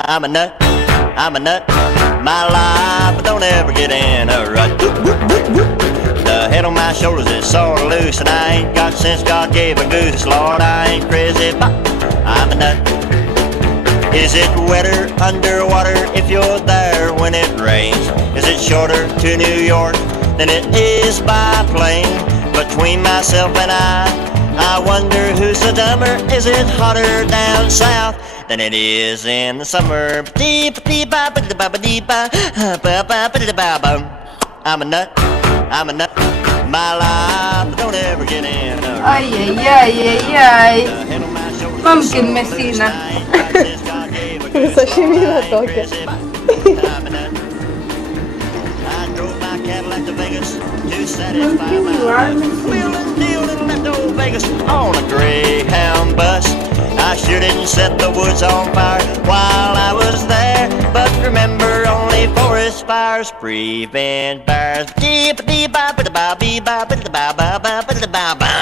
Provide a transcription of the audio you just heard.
I'm a nut, I'm a nut. My life don't ever get in a rut. The head on my shoulders is sort of loose, and I ain't got since God gave a goose. Lord, I ain't crazy, but I'm a nut. Is it wetter underwater if you're there when it rains? Is it shorter to New York than it is by plane? Between myself and I wonder who's the dumber. Is it hotter down south than it is in the summer? I'm a nut, I'm a nut. My life don't ever get in a rut. Ai ai ai ai ai. Momken me siinä. Sashimi toke. On a Greyhound bus, I sure didn't set the woods on fire while I was there. But remember, only forest fires prevent bears. Deep, deep, ba, ba, ba, ba, ba, ba, ba, ba, ba, ba, ba, ba, ba.